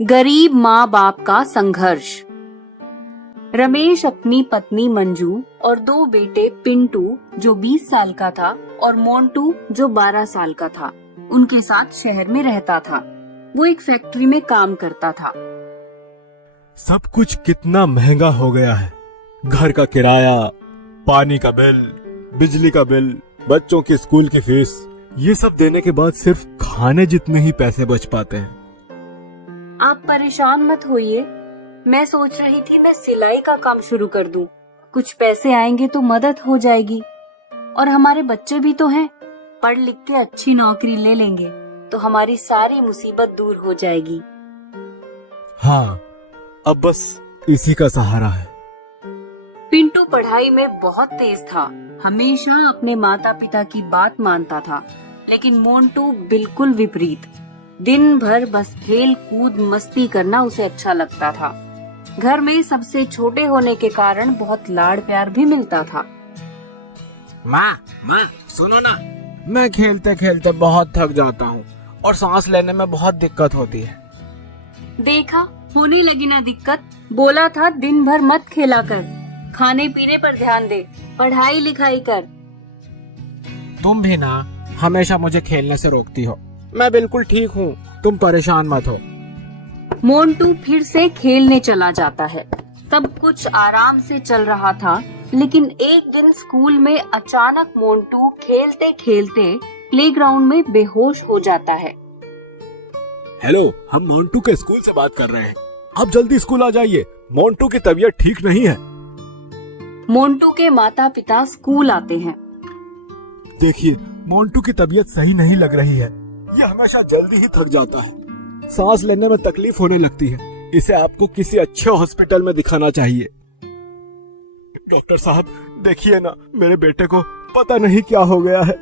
गरीब माँ बाप का संघर्ष। रमेश अपनी पत्नी मंजू और दो बेटे पिंटू जो 20 साल का था और मोंटू जो 12 साल का था उनके साथ शहर में रहता था। वो एक फैक्ट्री में काम करता था। सब कुछ कितना महंगा हो गया है। घर का किराया, पानी का बिल, बिजली का बिल, बच्चों की स्कूल की फीस, ये सब देने के बाद सिर्फ खाने जितने ही पैसे बच पाते हैं। आप परेशान मत होइए। मैं सोच रही थी मैं सिलाई का काम शुरू कर दूं। कुछ पैसे आएंगे तो मदद हो जाएगी। और हमारे बच्चे भी तो हैं। पढ़ लिख के अच्छी नौकरी ले लेंगे तो हमारी सारी मुसीबत दूर हो जाएगी। हाँ, अब बस इसी का सहारा है। पिंटू पढ़ाई में बहुत तेज था। हमेशा अपने माता पिता की बात मानता था। लेकिन मोंटू बिल्कुल विपरीत। दिन भर बस खेल कूद मस्ती करना उसे अच्छा लगता था। घर में सबसे छोटे होने के कारण बहुत लाड़ प्यार भी मिलता था। माँ सुनो ना, मैं खेलते खेलते बहुत थक जाता हूँ और सांस लेने में बहुत दिक्कत होती है। देखा, होने लगी ना दिक्कत। बोला था दिन भर मत खेला कर, खाने पीने पर ध्यान दे, पढ़ाई लिखाई कर। तुम भी ना हमेशा मुझे खेलने से रोकती हो। मैं बिल्कुल ठीक हूँ, तुम परेशान मत हो। मोंटू फिर से खेलने चला जाता है। सब कुछ आराम से चल रहा था, लेकिन एक दिन स्कूल में अचानक मोंटू खेलते खेलते प्लेग्राउंड में बेहोश हो जाता है। हेलो, हम मोंटू के स्कूल से बात कर रहे हैं। आप जल्दी स्कूल आ जाइए, मोंटू की तबीयत ठीक नहीं है। मोंटू के माता पिता स्कूल आते हैं। देखिए, मोंटू की तबीयत सही नहीं लग रही है। ये हमेशा जल्दी ही थक जाता है। सांस लेने में तकलीफ होने लगती है। इसे आपको किसी अच्छे हॉस्पिटल में दिखाना चाहिए। डॉक्टर साहब, देखिए ना, मेरे बेटे को पता नहीं क्या हो गया है।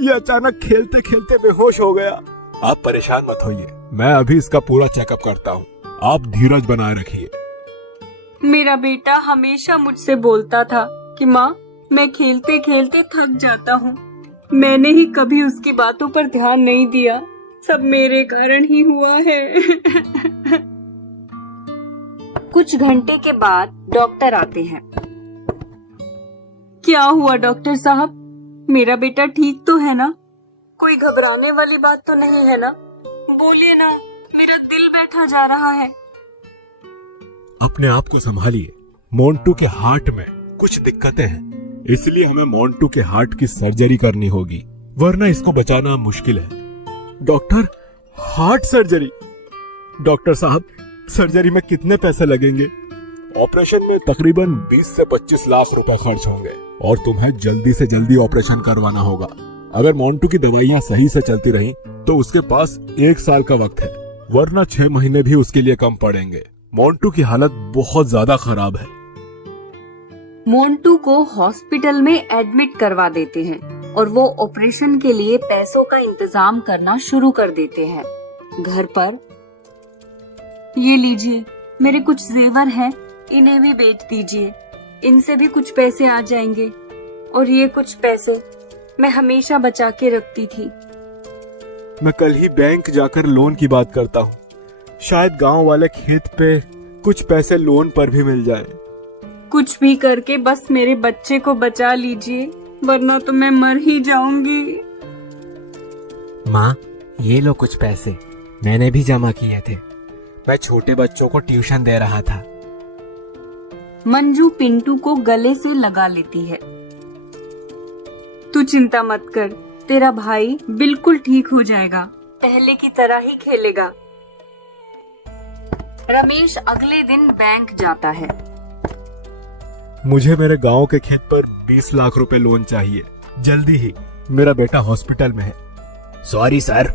ये अचानक खेलते खेलते बेहोश हो गया। आप परेशान मत होइए, मैं अभी इसका पूरा चेकअप करता हूँ। आप धीरज बनाए रखिए। मेरा बेटा हमेशा मुझसे बोलता था कि माँ, मैं खेलते खेलते थक जाता हूँ। मैंने ही कभी उसकी बातों पर ध्यान नहीं दिया। सब मेरे कारण ही हुआ है। कुछ घंटे के बाद डॉक्टर आते हैं। क्या हुआ डॉक्टर साहब? मेरा बेटा ठीक तो है ना? कोई घबराने वाली बात तो नहीं है ना? बोलिए ना, मेरा दिल बैठा जा रहा है। अपने आप को संभालिए। मोंटू के हार्ट में कुछ दिक्कतें हैं, इसलिए हमें मोंटू के हार्ट की सर्जरी करनी होगी, वरना इसको बचाना मुश्किल है। Doctor, heart surgery? डॉक्टर साहब, सर्जरी में कितने पैसे लगेंगे? ऑपरेशन में तकरीबन 20 से 25 लाख रुपए खर्च होंगे और तुम्हें जल्दी से जल्दी ऑपरेशन करवाना होगा। अगर मोंटू की दवाइयां सही से चलती रहीं, तो उसके पास 1 साल का वक्त है, वरना 6 महीने भी उसके लिए कम पड़ेंगे। मोंटू की हालत बहुत ज्यादा खराब है। मोंटू को हॉस्पिटल में एडमिट करवा देते हैं और वो ऑपरेशन के लिए पैसों का इंतजाम करना शुरू कर देते हैं। घर पर, ये लीजिए, मेरे कुछ जेवर हैं, इन्हें भी बेच दीजिए। इनसे भी कुछ पैसे आ जाएंगे। और ये कुछ पैसे मैं हमेशा बचा के रखती थी। मैं कल ही बैंक जाकर लोन की बात करता हूँ। शायद गांव वाले खेत पे कुछ पैसे लोन पर भी मिल जाए। कुछ भी करके बस मेरे बच्चे को बचा लीजिए, वरना तो मैं मर ही जाऊंगी। माँ, ये लो कुछ पैसे, मैंने भी जमा किए थे। मैं छोटे बच्चों को ट्यूशन दे रहा था। मंजू पिंटू को गले से लगा लेती है। तू चिंता मत कर, तेरा भाई बिल्कुल ठीक हो जाएगा, पहले की तरह ही खेलेगा। रमेश अगले दिन बैंक जाता है। मुझे मेरे गांव के खेत पर 20 लाख रुपए लोन चाहिए, जल्दी ही। मेरा बेटा हॉस्पिटल में है। सॉरी सर,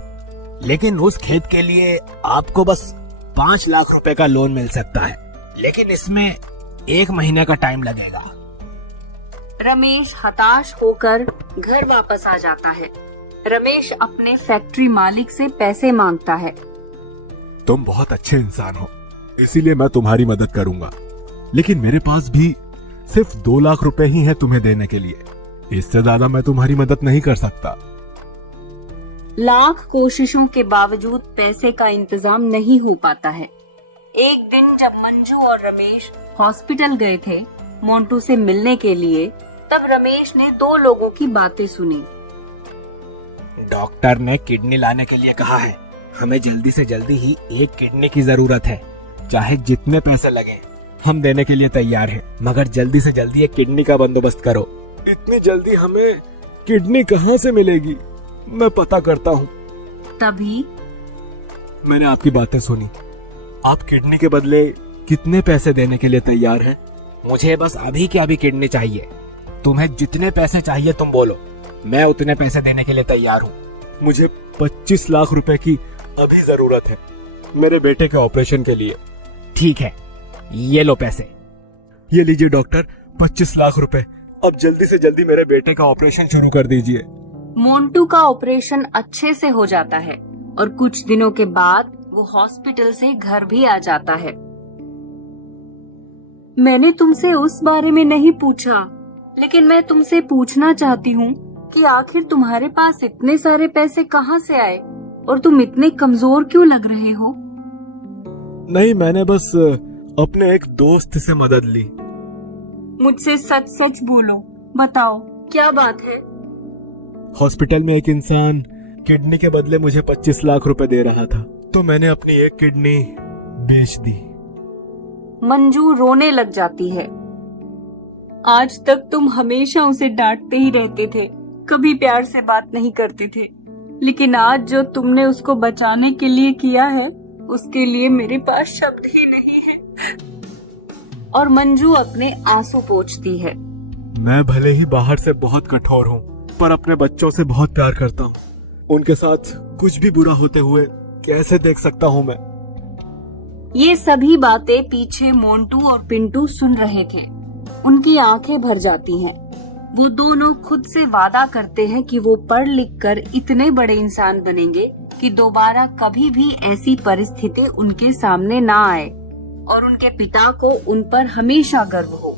लेकिन उस खेत के लिए आपको बस 5 लाख रुपए का लोन मिल सकता है, लेकिन इसमें 1 महीने का टाइम लगेगा। रमेश हताश होकर घर वापस आ जाता है। रमेश अपने फैक्ट्री मालिक से पैसे मांगता है। तुम बहुत अच्छे इंसान हो, इसीलिए मैं तुम्हारी मदद करूंगा, लेकिन मेरे पास भी सिर्फ 2 लाख रुपए ही हैं तुम्हें देने के लिए। इससे ज्यादा मैं तुम्हारी मदद नहीं कर सकता। लाख कोशिशों के बावजूद पैसे का इंतजाम नहीं हो पाता है। एक दिन जब मंजू और रमेश हॉस्पिटल गए थे मोंटू से मिलने के लिए, तब रमेश ने दो लोगों की बातें सुनी। डॉक्टर ने किडनी लाने के लिए कहा है। हमें जल्दी से जल्दी ही एक किडनी की जरूरत है। चाहे जितने पैसे लगे हम देने के लिए तैयार हैं, मगर जल्दी से जल्दी एक किडनी का बंदोबस्त करो। इतनी जल्दी हमें किडनी कहाँ से मिलेगी? मैं पता करता हूँ। तभी मैंने आपकी बातें सुनी। आप किडनी के बदले कितने पैसे देने के लिए तैयार हैं? मुझे बस अभी की अभी किडनी चाहिए। तुम्हें जितने पैसे चाहिए तुम बोलो, मैं उतने पैसे देने के लिए तैयार हूँ। मुझे 25 लाख रुपए की अभी जरूरत है, मेरे बेटे के ऑपरेशन के लिए। ठीक है, ये लो पैसे। ये लीजिए डॉक्टर, 25 लाख रुपए। अब जल्दी से जल्दी मेरे बेटे का ऑपरेशन शुरू कर दीजिए। मोंटू का ऑपरेशन अच्छे से हो जाता है और कुछ दिनों के बाद वो हॉस्पिटल से घर भी आ जाता है। मैंने तुमसे उस बारे में नहीं पूछा, लेकिन मैं तुमसे पूछना चाहती हूँ कि आखिर तुम्हारे पास इतने सारे पैसे कहाँ से आए और तुम इतने कमजोर क्यों लग रहे हो? नहीं, मैंने बस अपने एक दोस्त से मदद ली। मुझसे सच सच बोलो, बताओ क्या बात है? हॉस्पिटल में एक इंसान किडनी के बदले मुझे 25 लाख रुपए दे रहा था, तो मैंने अपनी एक किडनी बेच दी। मंजू रोने लग जाती है। आज तक तुम हमेशा उसे डांटते ही रहते थे, कभी प्यार से बात नहीं करते थे, लेकिन आज जो तुमने उसको बचाने के लिए किया है, उसके लिए मेरे पास शब्द ही नहीं है। और मंजू अपने आंसू पोंछती है। मैं भले ही बाहर से बहुत कठोर हूँ, पर अपने बच्चों से बहुत प्यार करता हूँ। उनके साथ कुछ भी बुरा होते हुए कैसे देख सकता हूँ मैं? ये सभी बातें पीछे मोंटू और पिंटू सुन रहे थे। उनकी आंखें भर जाती हैं। वो दोनों खुद से वादा करते हैं कि वो पढ़ लिख कर इतने बड़े इंसान बनेंगे कि दोबारा कभी भी ऐसी परिस्थिति उनके सामने ना आए और उनके पिता को उन पर हमेशा गर्व हो।